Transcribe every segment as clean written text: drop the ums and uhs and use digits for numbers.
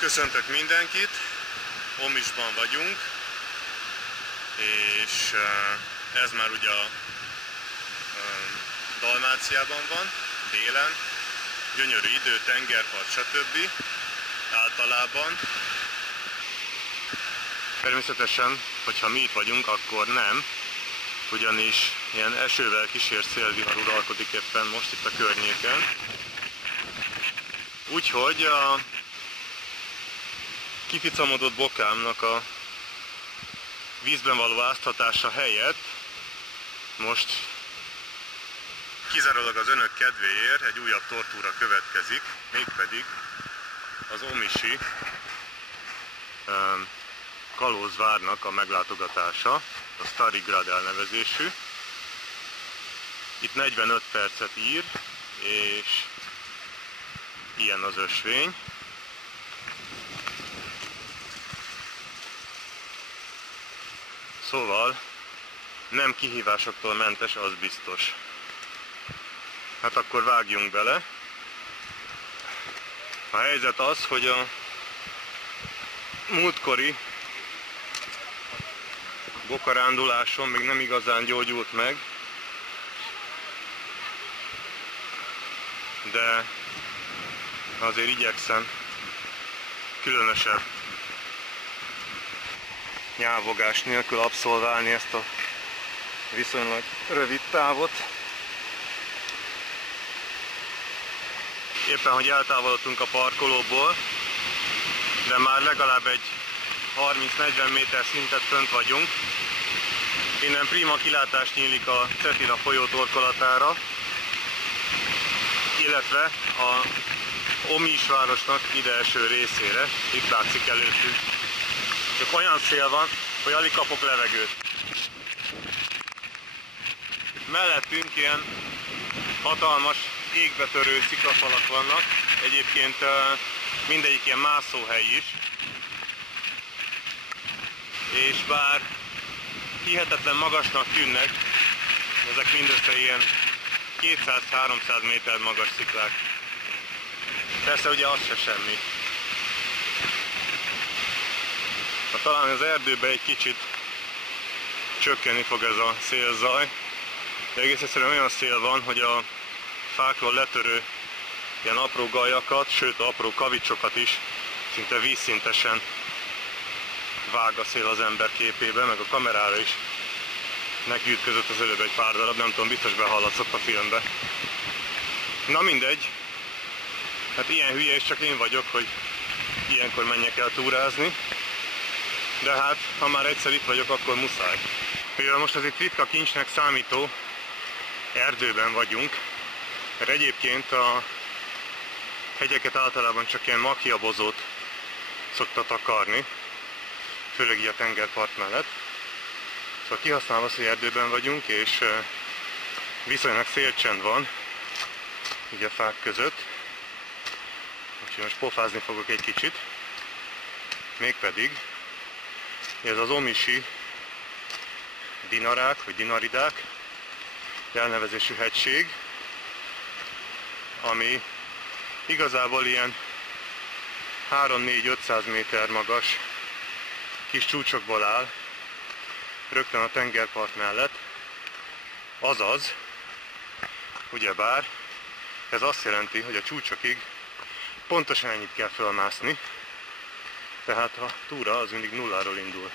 Köszöntök mindenkit, Omisban vagyunk, és ez már ugye a Dalmáciában van, délen, gyönyörű idő, tengerpart, stb. Általában. Természetesen, hogyha mi itt vagyunk, akkor nem, ugyanis ilyen esővel kísért szélvihar uralkodik éppen most itt a környéken. Úgyhogy a kificamodott bokámnak a vízben való áztatása helyett most kizárólag az önök kedvéért egy újabb tortúra következik, mégpedig az omisi kalózvárnak a meglátogatása, a Stari Grad elnevezésű. Itt 45 percet ír, és ilyen az ösvény. Szóval nem kihívásoktól mentes, az biztos. Hát akkor vágjunk bele. A helyzet az, hogy a múltkori bokarándulásom még nem igazán gyógyult meg, de azért igyekszem különösebb nyávogás nélkül abszolválni ezt a viszonylag rövid távot. Éppen, hogy eltávolodtunk a parkolóból, de már legalább egy 30-40 méter szintet fönt vagyunk. Innen prima kilátás nyílik a Cetina folyó torkolatára, illetve a Omis városnak ide eső részére. Itt látszik előttünk. Csak olyan szél van, hogy alig kapok levegőt. Mellettünk ilyen hatalmas égbetörő sziklafalak vannak, egyébként mindegyik ilyen mászóhely is. És bár hihetetlen magasnak tűnnek, ezek mindössze ilyen 200-300 méter magas sziklák. Persze ugye az se semmi. Talán az erdőben egy kicsit csökkenni fog ez a szélzaj, de egész egyszerűen olyan szél van, hogy a fákról letörő ilyen apró gajakat, sőt apró kavicsokat is szinte vízszintesen vág a szél az ember képébe, meg a kamerára is nekiütközött az előbb egy pár darab, nem tudom, biztos behallatszott a filmbe. Na mindegy, hát ilyen hülye is csak én vagyok, hogy ilyenkor menjek el túrázni. De hát, ha már egyszer itt vagyok, akkor muszáj. Mivel most az itt ritka kincsnek számító erdőben vagyunk, mert egyébként a hegyeket általában csak ilyen makkhiabozót szokta takarni, főleg így a tengerpart mellett. Szóval kihasználva az, hogy erdőben vagyunk, és viszonylag szélcsend van, így a fák között. Úgyhogy most pofázni fogok egy kicsit, mégpedig ez az omisi dinarák, vagy dinaridák elnevezésű hegység, ami igazából ilyen 3-4-500 méter magas kis csúcsokból áll, rögtön a tengerpart mellett. Azaz, ugyebár ez azt jelenti, hogy a csúcsokig pontosan ennyit kell fölmászni, tehát a túra az mindig nulláról indul.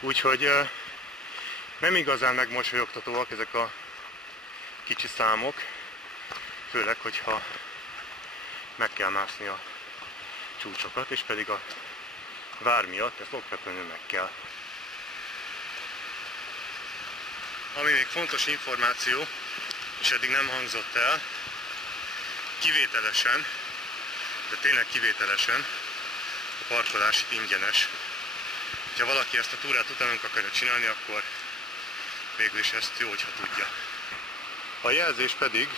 Úgyhogy nem igazán megmosolyogtatóak ezek a kicsi számok, főleg, hogyha meg kell mászni a csúcsokat, és pedig a vár miatt ezt okvetlenül meg kell. Ami még fontos információ, és eddig nem hangzott el, kivételesen, de tényleg kivételesen a parkolás itt ingyenes. Ha valaki ezt a túrát utánunk akarja csinálni, akkor végül is ezt jó, hogyha tudja. A jelzés pedig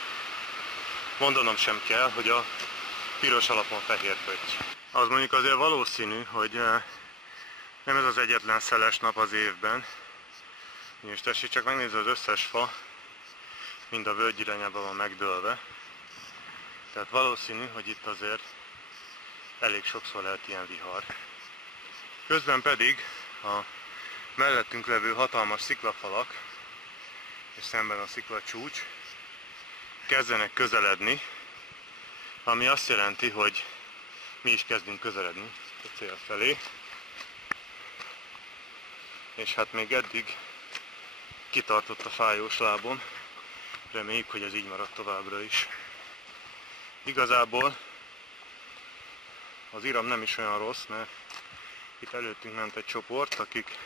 mondanom sem kell, hogy a piros alapon fehér pötty. Az mondjuk azért valószínű, hogy nem ez az egyetlen szeles nap az évben. És tessék csak megnézni, az összes fa mind a völgy irányába van megdőlve. Tehát valószínű, hogy itt azért elég sokszor lehet ilyen vihar. Közben pedig a mellettünk levő hatalmas sziklafalak és szemben a sziklacsúcs kezdenek közeledni, ami azt jelenti, hogy mi is kezdünk közeledni a cél felé. És hát még eddig kitartott a fájós lábon, reméljük, hogy ez így marad továbbra is. Igazából az iram nem is olyan rossz, mert itt előttünk ment egy csoport, akik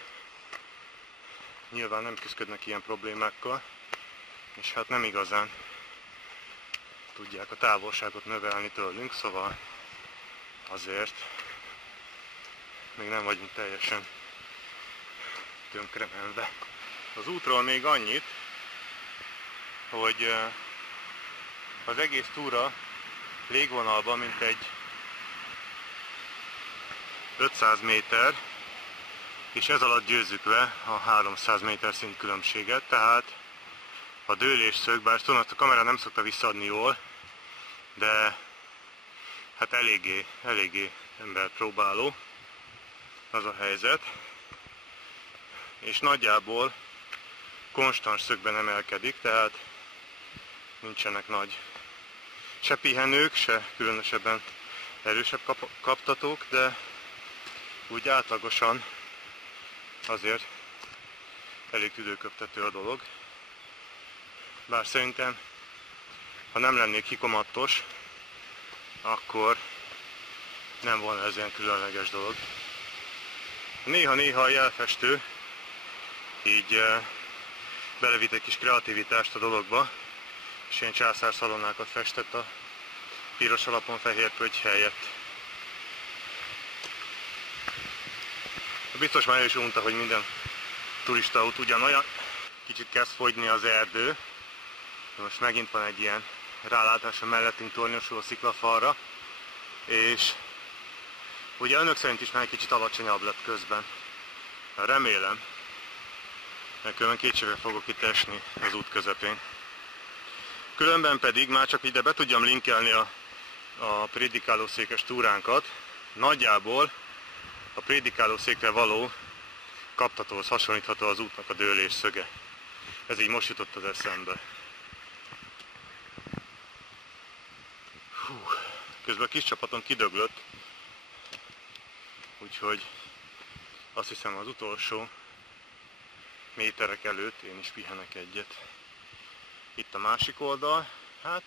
nyilván nem küzdködnek ilyen problémákkal, és hát nem igazán tudják a távolságot növelni tőlünk, szóval azért még nem vagyunk teljesen tönkremenve. Az útról még annyit, hogy az egész túra légvonalban mintegy 500 méter, és ez alatt győzzük le a 300 méter szint különbséget, tehát a dőlésszög, bár tudom, a kamera nem szokta visszaadni jól, de hát eléggé emberpróbáló az a helyzet, és nagyjából konstans szögben emelkedik, tehát nincsenek nagy se pihenők, se különösebben erősebb kaptatók, de úgy átlagosan azért elég tüdőköptető a dolog. Bár szerintem, ha nem lennék hikomattos, akkor nem volna ez ilyen különleges dolog. Néha-néha a jelfestő így belevitt egy kis kreativitást a dologba, és ilyen császárszalonákat festett a piros alapon fehér pötty helyett. Biztos már is unta, hogy minden turistaút ugyanolyan. Kicsit kezd fogyni az erdő. Most megint van egy ilyen rálátás a mellettünk tornyosuló sziklafalra, és ugye önök szerint is már egy kicsit alacsonyabb lett közben. Remélem, mert különben kétségbe fogok itt esni az út közepén. Különben pedig már csak ide be tudjam linkelni a prédikálószékes túránkat. Nagyjából a prédikálószékre való kaptatóhoz hasonlítható az útnak a dőlés szöge. Ez így most jutott az eszembe. Közben a kis csapatom kidöglött, úgyhogy azt hiszem az utolsó méterek előtt én is pihenek egyet. Itt a másik oldal, hát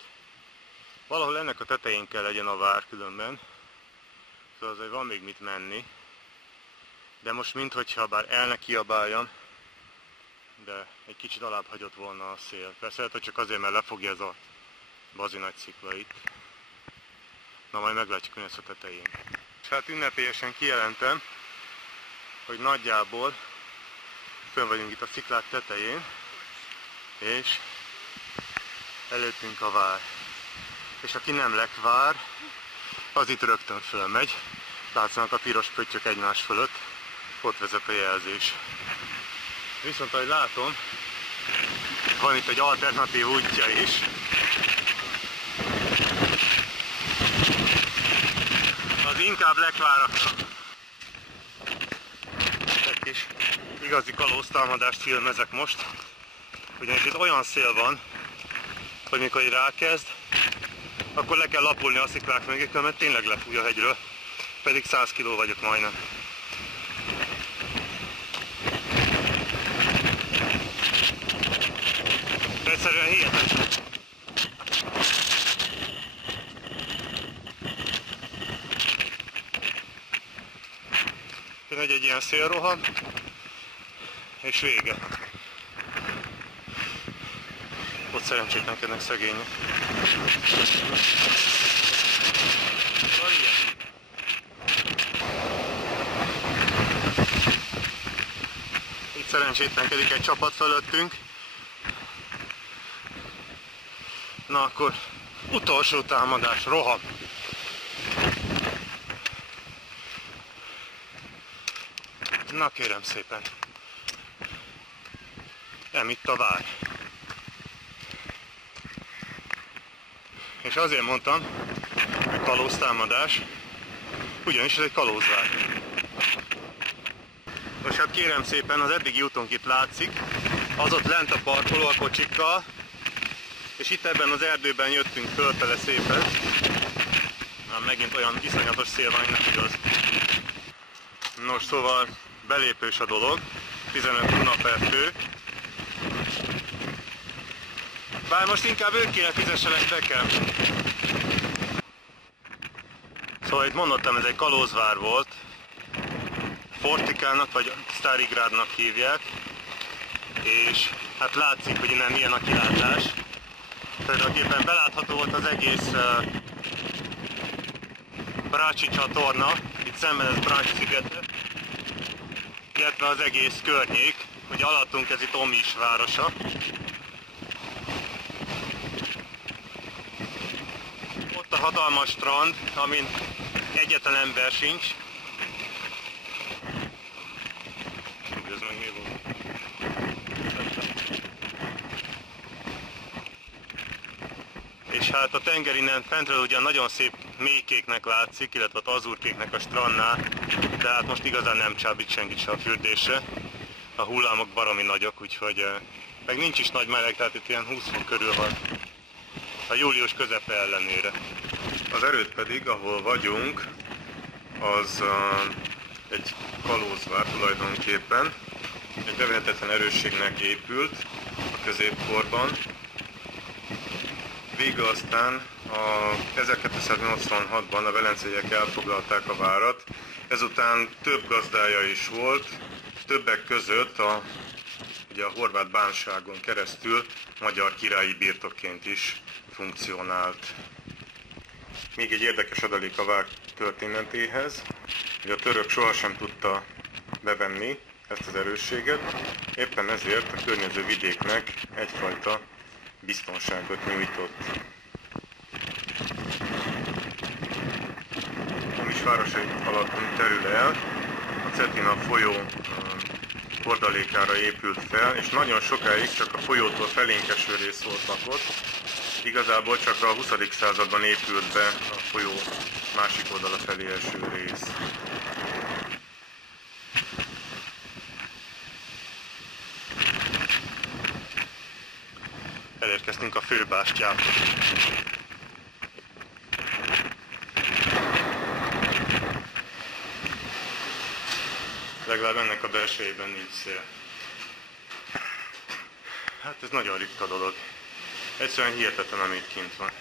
valahol ennek a tetején kell legyen a vár különben, szóval azért van még mit menni, de most minthogyha bár el ne kiabáljam, de egy kicsit alább hagyott volna a szél. Persze lehet, hogy csak azért, mert lefogja ez a bazi nagy szikla itt. Na majd meglátjuk, hogy lesz a tetején. És hát ünnepélyesen kijelentem, hogy nagyjából fönn vagyunk itt a sziklák tetején, és előttünk a vár. És aki nem lekvár, az itt rögtön fölmegy. Látszanak a piros pöttyök egymás fölött, ott vezet a jelzés. Viszont ahogy látom, van itt egy alternatív útja is. Az inkább lekváraknak. Egy kis igazi kalóztámadást filmezek most, ugyanis itt olyan szél van, hogy mikor így rákezd, akkor le kell lapulni a sziklák mögé, mert tényleg lefúj a hegyről, pedig 100 kg vagyok majdnem. Egyszerűen hihetetlen. Jön egy ilyen szélroham, és vége. Ott szerencsétlenkednek szegények. Itt szerencsétlenkedik egy csapat fölöttünk. Na akkor utolsó támadás, roham! Na kérem szépen, itt a vár. És azért mondtam, hogy kalóztámadás, Ugyanis ez egy kalózvár. Most hát kérem szépen, az eddigi útunk itt látszik, az ott lent a parkoló a kocsikkal, és itt ebben az erdőben jöttünk fölfele szépen. Már megint olyan iszonyatos szél van, hogy nem igaz. Nos, szóval belépős a dolog, 15 km/h. Bár most inkább ők kéne fizessenek nekem. Szóval itt mondottam, ez egy kalózvár volt. Fortikának vagy Starigrádnak hívják. És hát látszik, hogy innen milyen a kilátás. Tulajdonképpen belátható volt az egész Braci csatorna, itt szemben ez Braci szigete, illetve az egész környék, ugye alattunk ez itt Omiš városa. Ott a hatalmas strand, amin egyetlen ember sincs. Ez meg mi volt? És hát a tenger innen fentről ugyan nagyon szép mélykéknek látszik, illetve az azurkéknek a strandnál, de hát most igazán nem csábít senkit se a fürdésre. A hullámok baromi nagyok, úgyhogy meg nincs is nagy meleg, tehát itt ilyen 20 fok körül van a július közepe ellenére. Az erőd pedig, ahol vagyunk, az egy kalózvár tulajdonképpen. Egy bevehetetlen erősségnek épült a középkorban. Végül aztán 1286-ban a velenceiek elfoglalták a várat, ezután több gazdája is volt, többek között ugye a horvát bánságon keresztül magyar királyi birtokként is funkcionált. Még egy érdekes adalék a vár történetéhez, hogy a török sohasem tudta bevenni ezt az erősséget, éppen ezért a környező vidéknek egyfajta biztonságot nyújtott. Omiš városai alatt terül el, a Cetina folyó hordalékára épült fel, és nagyon sokáig csak a folyótól felénk eső rész volt lakott. Igazából csak a 20. században épült be a folyó másik oldala felé eső rész. Elérkeztünk a főbástyába. Legalább ennek a belsejében nincs szél. Hát ez nagyon ritka dolog. Egyszerűen hihetetlen, amit kint van.